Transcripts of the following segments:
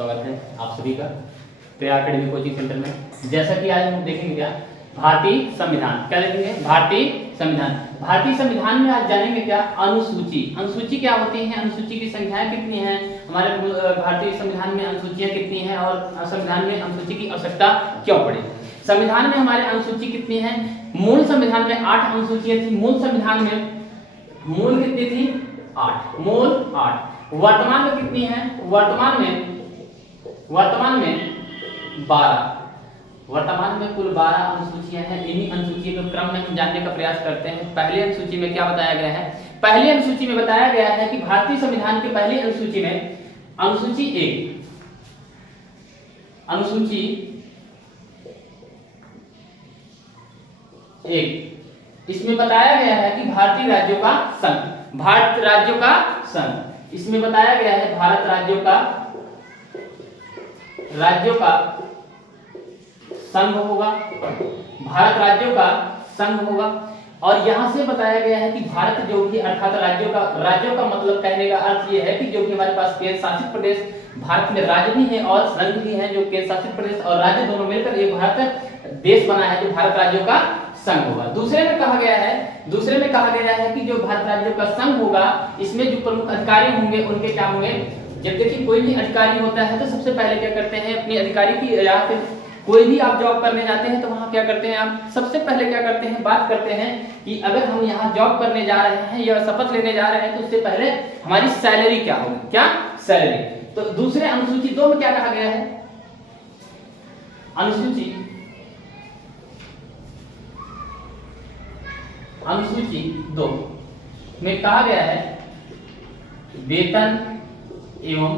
स्वागत है आप सभी का प्रिया अकेडमी कोचिंग सेंटर में। जैसा कि आज हम देखेंगे क्या भारतीय संविधान, क्या देखेंगे भारतीय संविधान। भारतीय संविधान में आज जानेंगे क्या अनुसूची। अनुसूची क्या होती है, अनुसूची की संख्याएं कितनी हैं, हमारे भारतीय संविधान में अनुसूचियां कितनी हैं और संविधान में अनुसूची की आवश्यकता क्यों पड़ी। संविधान में हमारे अनुसूची कितनी है, मूल संविधान में 8 अनुसूचियां थी। मूल संविधान में मूल कितनी थी 8, मूल 8। वर्तमान में कितनी है, वर्तमान में 12। वर्तमान में कुल 12 अनुसूचियां हैं। इन्हीं अनुसूचियों के क्रम में हम जानने का प्रयास करते हैं। पहली अनुसूची में क्या बताया गया है, पहली अनुसूची में बताया गया है कि भारतीय संविधान की पहली अनुसूची में अनुसूची 1, अनुसूची 1 इसमें बताया गया है कि भारतीय राज्यों का संघ, भारत राज्यों का संघ। इसमें बताया गया है भारत राज्यों का संघ होगा, भारत राज्यों का संघ होगा। और यहां से बताया गया है कि भारत जो भी अर्थात राज्यों का मतलब कहने का अर्थ ये है कि जो कि हमारे पास केंद्र शासित प्रदेश, भारत में राज्य भी है और संघ भी है, जो केंद्र शासित प्रदेश और राज्य दोनों मिलकर एक भारत देश बना है जो भारत राज्यों का संघ होगा। दूसरे में कहा गया है कि जो भारत राज्यों का संघ होगा इसमें जो प्रमुख अधिकारी होंगे उनके क्या होंगे। जब देखिए कोई भी अधिकारी होता है तो सबसे पहले क्या करते हैं, अपनी अधिकारी की या फिर कोई भी आप जॉब करने जाते हैं तो वहां क्या करते हैं, आप सबसे पहले क्या करते हैं, बात करते हैं कि अगर हम यहाँ जॉब करने जा रहे हैं या शपथ लेने जा रहे हैं तो उससे पहले हमारी सैलरी क्या होगी, क्या सैलरी। तो दूसरे अनुसूची 2 में क्या कहा गया है, अनुसूची 2 में कहा गया है वेतन एवं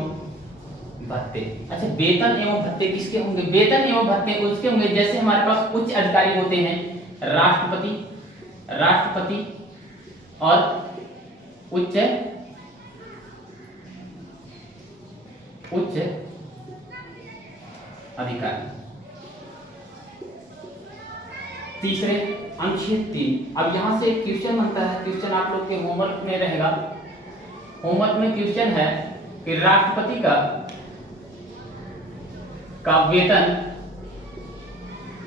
भत्ते। अच्छा, वेतन एवं भत्ते किसके होंगे, वेतन एवं भत्ते उसके होंगे जैसे हमारे पास उच्च अधिकारी होते हैं, राष्ट्रपति और उच्च अधिकारी। तीसरे अनुच्छेद 3। अब यहां से एक क्वेश्चन बनता है, क्वेश्चन आप लोग के होमवर्क में रहेगा। होमवर्क में क्वेश्चन है कि राष्ट्रपति का वेतन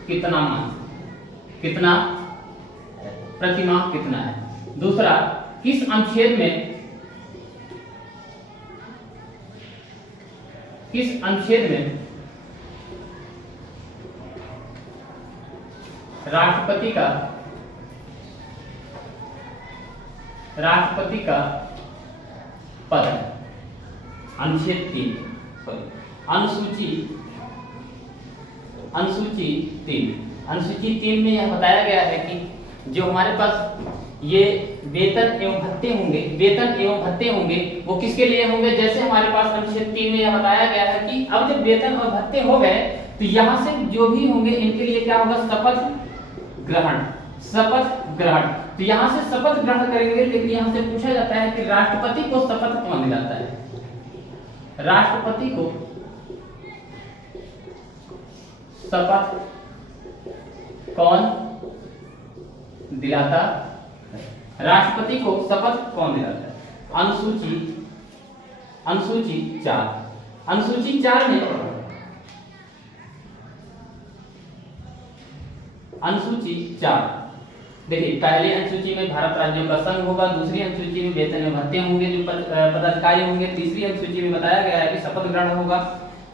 कितना प्रतिमाह कितना है। दूसरा, किस अनुच्छेद में राष्ट्रपति का पद है। अनुच्छेद 3 अनुसूची 3 में यह बताया गया है कि जो हमारे पास ये वेतन एवं भत्ते होंगे वो किसके लिए होंगे। जैसे हमारे पास अनुच्छेद 3 में यह बताया गया है कि अब जब वेतन और भत्ते हो गए तो यहाँ से जो भी होंगे इनके लिए क्या होगा, शपथ ग्रहण। तो यहाँ से शपथ ग्रहण करेंगे, लेकिन यहाँ से पूछा जाता है कि राष्ट्रपति को शपथ कौन दिलाता है, राष्ट्रपति को शपथ कौन दिलाता है, राष्ट्रपति को शपथ कौन दिलाता है। अनुसूची 4 में देखिए पहली अनुसूची में भारत राज्यों का संघ होगा, दूसरी अनुसूची में वेतन एवं भत्ते होंगे जो पदाधिकारी होंगे, तीसरी अनुसूची में बताया गया है कि शपथ ग्रहण होगा,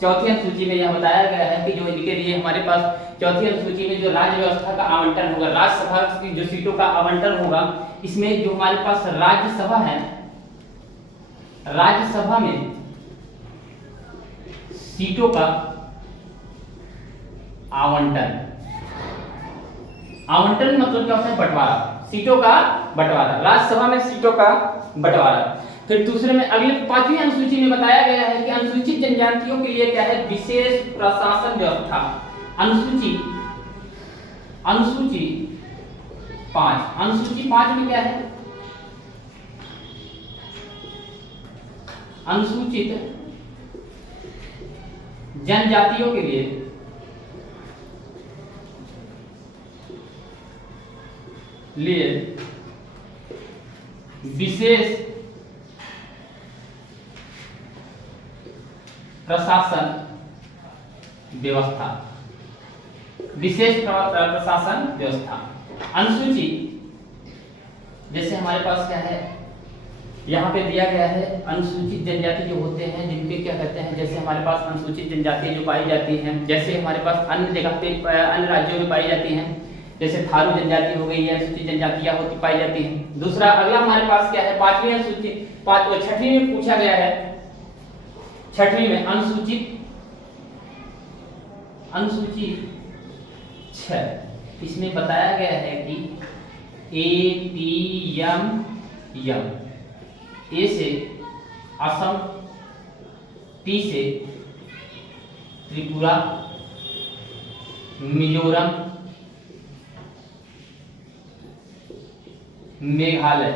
चौथी अनुसूची में यह बताया गया है कि जो इनके लिए हमारे पास चौथी अनुसूची में जो राज्य व्यवस्था का आवंटन होगा, राज्यसभा की जो सीटों का आवंटन होगा, इसमें जो हमारे पास राज्यसभा है, राज्यसभा में सीटों का आवंटन मतलब क्या होता है, बंटवारा, सीटों का बंटवारा, राज्यसभा में सीटों का बंटवारा। फिर दूसरे में अगले 5वीं अनुसूची में बताया गया है कि अनुसूचित जनजातियों के लिए क्या है, विशेष प्रशासन व्यवस्था। अनुसूची 5 में क्या है, अनुसूचित जनजातियों के लिए विशेष प्रशासन व्यवस्था, विशेष प्रशासन व्यवस्था। अनुसूची जैसे हमारे पास क्या है, यहाँ पे दिया गया है अनुसूचित जनजाति जो होते हैं जिनके क्या कहते हैं, जैसे हमारे पास अनुसूचित जनजाति जो पाई जाती हैं, जैसे हमारे पास अन्य जगह पे अन्य राज्यों में पाई जाती हैं, जैसे थारू जनजाति हो गई, ये अनुसूचित जनजातियां होती पाई जाती हैं। दूसरा अगला हमारे पास क्या है, पांचवी अनुसूचित, छठवीं में पूछा गया है, छठवीं में अनुसूचित 6 इसमें बताया गया है कि ATM ए से असम, टी से त्रिपुरा, मिजोरम, मेघालय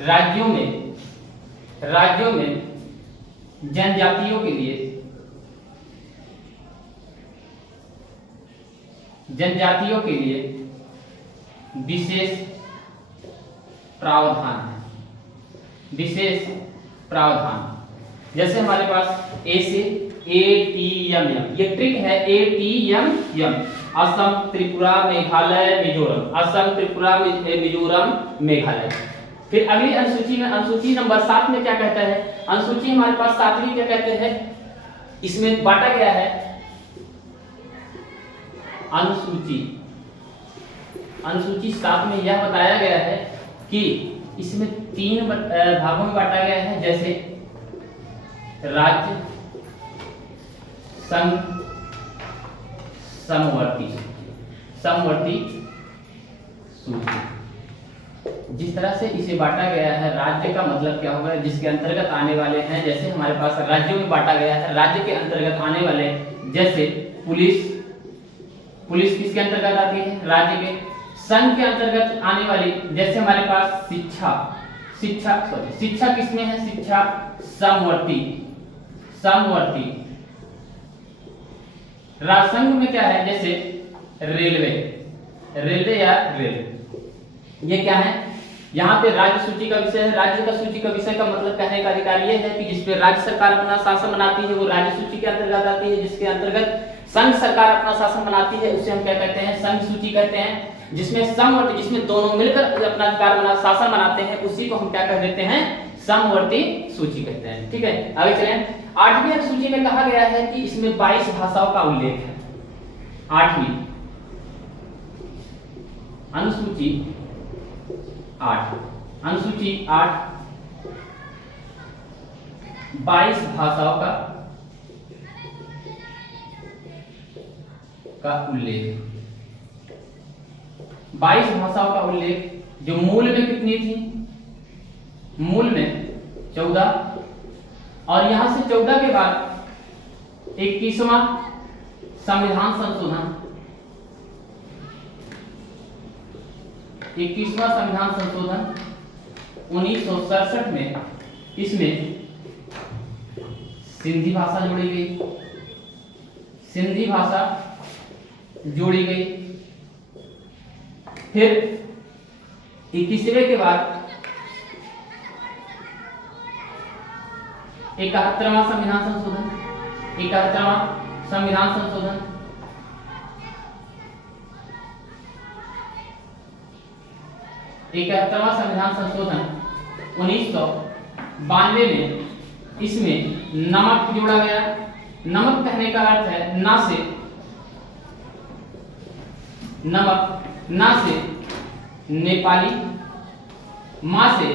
राज्यों में जनजातियों के लिए विशेष प्रावधान है, विशेष प्रावधान। जैसे हमारे पास ए से ATM, ये ट्रिक है, ATM, असम, त्रिपुरा, मेघालय, मिजोरम, असम, त्रिपुरा, मिजोरम, मेघालय। फिर अगली अनुसूची में, अनुसूची नंबर 7 में क्या कहता है, अनुसूची हमारे पास 7वीं क्या कहते हैं, इसमें बांटा गया है अनुसूची 7 में यह बताया गया है कि इसमें 3 भागों में बांटा गया है, जैसे राज्य, संघ, समवर्ती सूची। जिस तरह से इसे बांटा गया है, राज्य का मतलब क्या होगा, जिसके अंतर्गत आने वाले हैं, जैसे हमारे पास राज्यों में बांटा गया है, राज्य के अंतर्गत आने वाले जैसे पुलिस किसके अंतर्गत आती है, राज्य के। संघ के अंतर्गत आने वाली जैसे हमारे पास शिक्षा किसमें है, शिक्षा समवर्ती। संघ में क्या है, जैसे रेलवे या रेल, ये क्या है, यहाँ पे राज्य सूची का विषय है। राज्य का सूची का विषय का मतलब कहने का अधिकार ये है कि जिसपे राज्य सरकार अपना शासन बनाती है वो राज्य सूची के अंतर्गत आती है, जिसके अंतर्गत संघ सरकार अपना शासन बनाती है उसे हम क्या कहते हैं, संघ सूची कहते हैं। जिसमें समवर्ती, जिसमें दोनों मिलकर अपना अधिकार शासन बनाते हैं, उसी को हम क्या कह देते हैं, समवर्ती सूची कहते हैं। ठीक है, आगे चलें। 8वीं अनुसूची में कहा गया है कि इसमें 22 भाषाओं का उल्लेख है। 8वीं अनुसूची 8 22 भाषाओं का उल्लेख, 22 भाषाओं का उल्लेख, जो मूल में कितनी थी, मूल में 14, और यहां से 14 के बाद 21वां संविधान संशोधन, 21वां संविधान संशोधन 1967 में, इसमें सिंधी भाषा जोड़ी गई, सिंधी भाषा जोड़ी गई। फिर 21वें के बाद 71वां संविधान संशोधन, 71वां संविधान संशोधन, 71वां संविधान संशोधन 1992 में, इसमें नमक जोड़ा गया। नमक कहने का अर्थ है ना से नेपाली, माँ से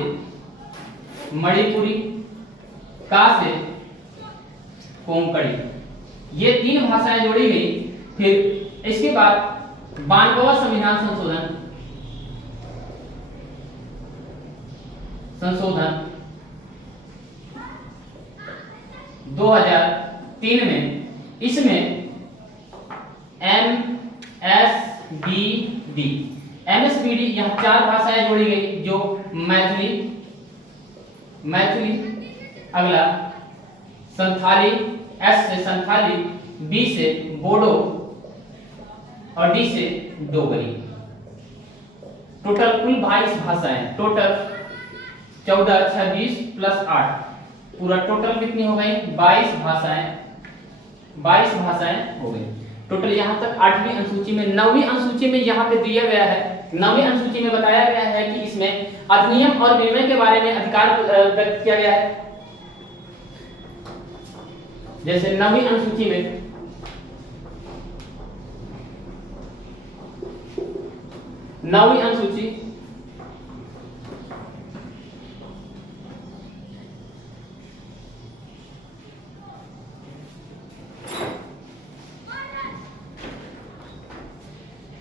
मणिपुरी, का से कोंकणी, ये 3 भाषाएं जोड़ी गई। फिर इसके बाद 92वां संविधान संशोधन 2003 में, इसमें MSBD यहाँ 4 भाषाएं जोड़ी गई, जो मैथिली, अगला संथाली, S से संथाली, B से बोडो और D से डोगरी। टोटल कुल 22 भाषाएं, टोटल 14, 26 प्लस 8 पूरा टोटल कितनी हो गई? 22 भाषाएं, 22 भाषाएं हो गई टोटल। यहाँ तक 8वीं अनुसूची में। 9वीं अनुसूची में यहाँ पे दिया गया है, 9वीं अनुसूची में बताया गया है कि इसमें अधिनियम और विनिमय के बारे में अधिकार व्यक्त किया गया है। जैसे 9वीं अनुसूची में नौवीं अनुसूची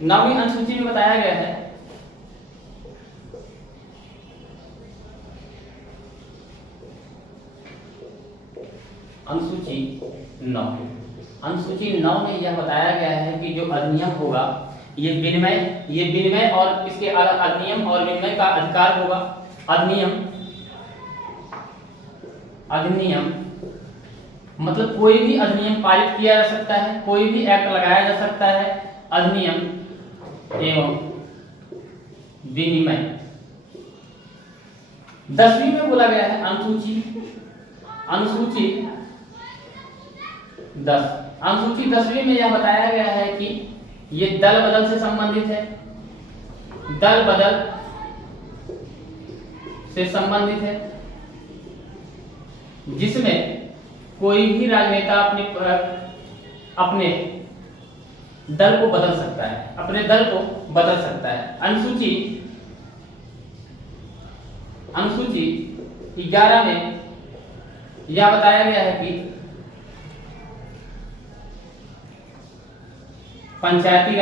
नौवीं अनुसूची में बताया गया है अनुसूची 9 में यह बताया गया है कि जो अधिनियम होगा ये विनिमय और इसके अधिनियम और विनिमय का अधिकार होगा। अधिनियम मतलब कोई भी अधिनियम पारित किया जा सकता है, कोई भी एक्ट लगाया जा सकता है। अधिनियम एवं विनिमय। 10वीं में बोला गया है अनुसूची 10। अनुसूची 10वीं में यह बताया गया है कि ये दल बदल से संबंधित है, दल बदल से संबंधित है, जिसमें कोई भी राजनेता अपने दल को बदल सकता है, अपने दल को बदल सकता है। अनुसूची 11 में यह बताया गया है कि पंचायती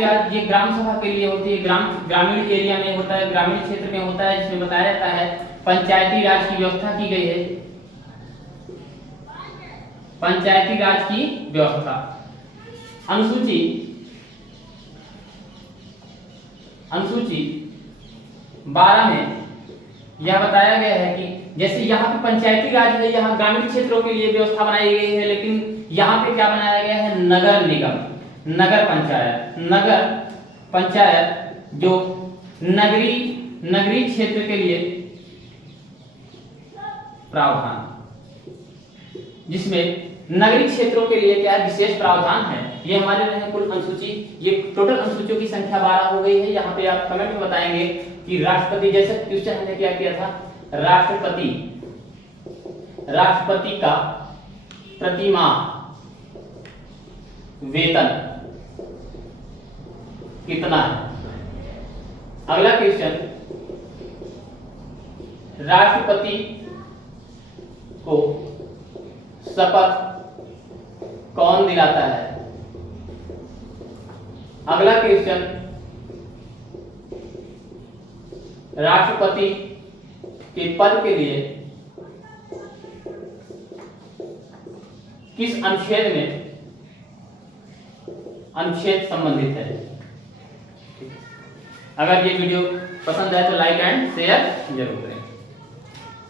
राज ये ग्राम सभा के लिए होती है, ग्रामीण एरिया में होता है, ग्रामीण क्षेत्र में होता है, जिसमें बताया जाता है पंचायती राज की व्यवस्था की गई है। पंचायती राज की व्यवस्था। अनुसूची 12 में यह बताया गया है कि जैसे यहाँ पे पंचायती राज है, यहाँ ग्रामीण क्षेत्रों के लिए व्यवस्था बनाई गई है, लेकिन यहाँ पे क्या बनाया गया है? नगर निगम, नगर पंचायत जो नगरीय क्षेत्र के लिए प्रावधान, जिसमें नगरीय क्षेत्रों के लिए क्या विशेष प्रावधान है। ये हमारे रहे कुल अनुसूची। ये टोटल अनुसूचियों की संख्या 12 हो गई है। यहाँ पे आप कमेंट में बताएंगे कि राष्ट्रपति, जैसे क्वेश्चन हमने क्या किया था, राष्ट्रपति का प्रति माह वेतन कितना है। अगला क्वेश्चन, राष्ट्रपति को शपथ कौन दिलाता है। अगला क्वेश्चन, राष्ट्रपति के पद के लिए किस अनुच्छेद संबंधित है। अगर ये वीडियो पसंद आए तो लाइक एंड शेयर जरूर करें।